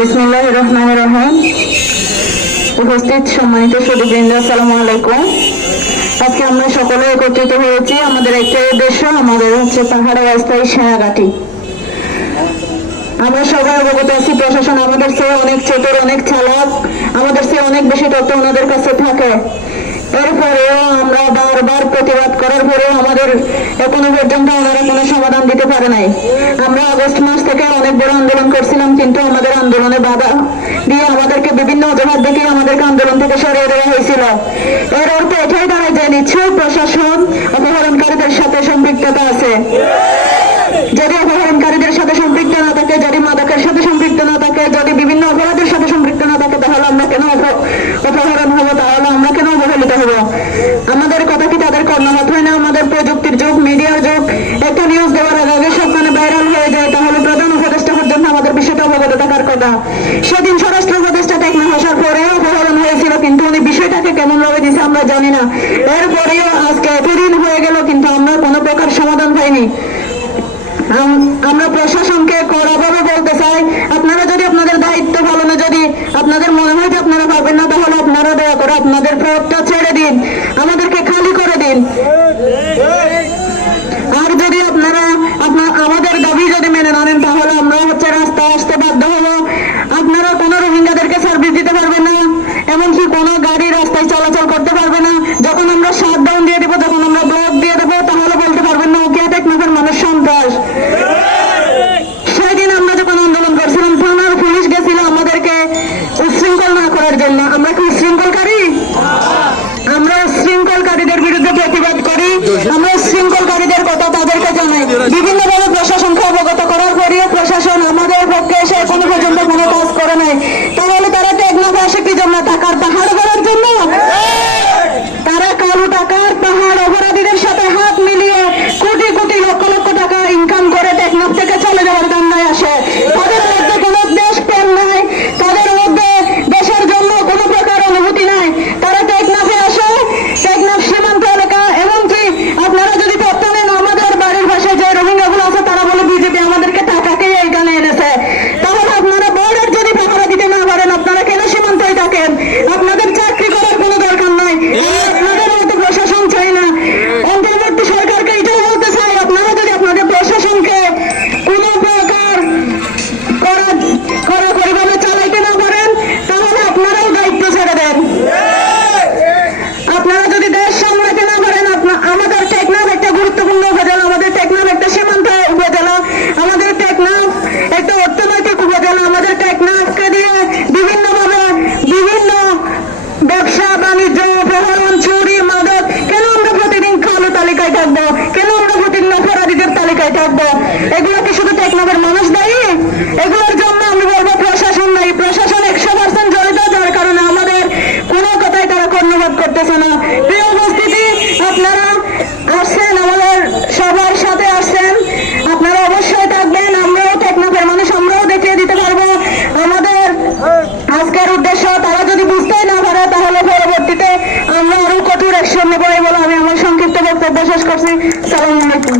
বিসমিল্লাহির রহমানির রহিম। উপস্থিত সম্মানিত সুধীবৃন্দ, আসসালামু আলাইকুম। আজকে আমরা সকলে একত্রিত হয়েছি আমাদের একটা উদ্দেশ্য, আমাদের হচ্ছে পাহাড়ে অস্থায়ী সেনাঘাঁটি। আমরা সবাই অবগত আছি প্রশাসন আমাদের চেয়ে অনেক চতুর, অনেক চালাক, আমাদের চেয়ে অনেক বেশি তথ্য ওনাদের কাছে থাকে। এরপরেও আমরা বারবার প্রতিবাদ করার পরেও আমাদের এখনো পর্যন্ত ওনারা কোনো সমাধান দিতে পারে নাই। আমরা আগস্ট মাস থেকে অনেক বড় আন্দোলন করছিলাম, কিন্তু আমাদের আন্দোলনে বাধা দিয়ে আমাদেরকে বিভিন্ন অজুহাত দেখিয়ে আমাদেরকে আন্দোলন থেকে সরিয়ে দেওয়া হয়েছিল। এর অর্থ এটাই দাঁড়ায় যে নিশ্চয়ই প্রশাসন অপহরণকারীদের সাথে সম্পৃক্ততা আছে। যদি অপহরণকারীদের সাথে সম্পৃক্ত না থাকে, যদি মাদকের সাথে সম্পৃক্ত না থাকে, যদি বিভিন্ন অপরাধের সাথে সম্পৃক্ত না থাকে, তাহলে আমরা কেন অপহরণ হবো? তাহলে আমরা কেন অবহেলিত হবো? আমাদের কথা কি তাদের কর্ণপাত হয় না? আমাদের প্রযুক্তির যুগ, মিডিয়ার যুগ, একটা নিউজ দেওয়ার আগে সব ভাইরাল হয়ে যায়, তাহলে প্রধান উপদেষ্টা পর্যন্ত আমাদের বিষয়টা অবগত থাকার কথা। সেদিন স্বরাষ্ট্র উপদেষ্টা টেকনাফ আসার পরেও অপহরণ হয়েছিল, কিন্তু উনি বিষয়টাকে কেমন ভাবে দিচ্ছে আমরা জানি না। এরপরেও আজকে এতদিন হয়ে গেল, কিন্তু আমরা কোনো প্রকার সমাধান পাইনি। আমরা প্রশাসনকে কড়াভাবে বলতে চাই, আপনারা যদি আপনাদের দায়িত্ব পালনে যদি আপনাদের মনে হয় যে আপনারা পারবেন না, তাহলে আপনারা দয়া করে আপনাদের পথটা ছেড়ে দিন, আমাদেরকে খালি করে দিন। আর যদি আপনারা আমাদের দাবি যদি মেনে না নেন, তাহলে আমরা রাস্তায় আসতে বাধ্য হবো। আপনারা কোনো রোহিঙ্গাদেরকে সার্ভিস দিতে পারবেন না, এমনকি কোনো গাড়ি রাস্তায় চলাচল করতে পারবে না। যখন আমরা শাটডাউন দিয়ে দেবো, যখন আমরা ব্লক দিয়ে দেবো, তাহলে বলতে পারবেন না ওকে টেকনাফের মানুষ সন্ত্রাস। সেদিন আমরা যখন আন্দোলন করছিলাম, থানার পুলিশ গেছিল আমাদেরকে উচ্ছৃঙ্খল না করার জন্য। আমরা কি উচ্ছৃঙ্খলকারী? আমরা উচ্ছৃঙ্খলকারীদের বিরুদ্ধে প্রতিবাদ করি, আমরা উচ্ছৃঙ্খলকারীদের কথা তাদেরকে জানাই। বিভিন্নভাবে প্রশাসনকে অবগত করার পরেও প্রশাসন আমাদের পক্ষে এসে এখনো পর্যন্ত কোনো কাজ করে নাই। তাহলে তারা টেকনাফে আসে কি জন্য? টাকার পাহাড় করার জন্য। তারা কালো টাকার পাহাড় অপরাধীদের সাথে হাত মিলিয়ে কোটি কোটি লক্ষ লক্ষ টাকা ইনকাম করে টেকনাফ থেকে চলে যাওয়ার ধান্দায় আসে। তাদের মধ্যে কোনো দেশ প্রেম নাই, তাদের মধ্যে দেশের জন্য কোনো প্রকার অনুভূতি নাই। তারা টেকনাফে আসে, টেকনাফ সীমান্ত এলাকা, এমনকি আপনারা যদি তথ্য নেন, আমাদের বাড়ির পাশে যে রোহিঙ্গাগুলো আছে তারা বলে বিজেপি আমাদেরকে টাকাকেই এইখানে এনেছে। তাহলে আপনারা বর্ডার যদি পাহারা দিতে না পারেন, আপনারা কেন সীমান্তই থাকেন? আপনাদের চাকরি করার কোনো দরকার নাই। আপনাদের মতো প্রশাসন চাই না। অন্তর্বর্তী সরকারকে এটাই বলতে চাই, আপনারা যদি আপনাদের প্রশাসনকে কোনো প্রকার কড়াকড়িভাবে চালাইতে না পারেন, তাহলে আপনারাও দায়িত্ব ছেড়ে দেন। আপনারা যদি দেশ সামলাতে না পারেন, আমাদের টেকনাফ একটা গুরুত্বপূর্ণ উপজেলা, আমাদের টেকনাফ একটা সীমান্ত উপজেলা, আমাদের টেকনাফ একটা অর্থনৈতিক উপজেলা। আমাদের টেকনাফকে দিয়ে বিভিন্নভাবে বিভিন্ন ব্যবসা বাণিজ্য, অপহরণ, চুরি, মাদক, কেন আমরা প্রতিদিন কালো তালিকায় থাকবো? কেন আমরা প্রতিদিন অপরাধীদের তালিকায় থাকবো? এগুলো কি শুধু টেকনাফের মানুষ দায়ী? এগুলোর জন্য আমি বলবো প্রশাসন দায়ী। প্রশাসন 100% জড়িত, যার কারণে আমাদের কোনো কথাই তারা কর্ণপাত করতেছে না। প্রিয় উপস্থিতি, আপনারা আসছেন, আমাদের সবার সাথে আসছেন, আপনারা অবশ্যই থাকবেন। আমরাও টেকনাফের মানুষ, আমরাও দেখিয়ে দিতে পারবো আমাদের আজকের উদ্দেশ্য। তারা যদি বুঝতেই না পারে, তাহলে পরবর্তীতে আমরা আরো কঠোর অ্যাকশন নেবো বলে আমি আমার সংক্ষিপ্ত বক্তব্য শেষ করছি। সালাম আলাইকুম।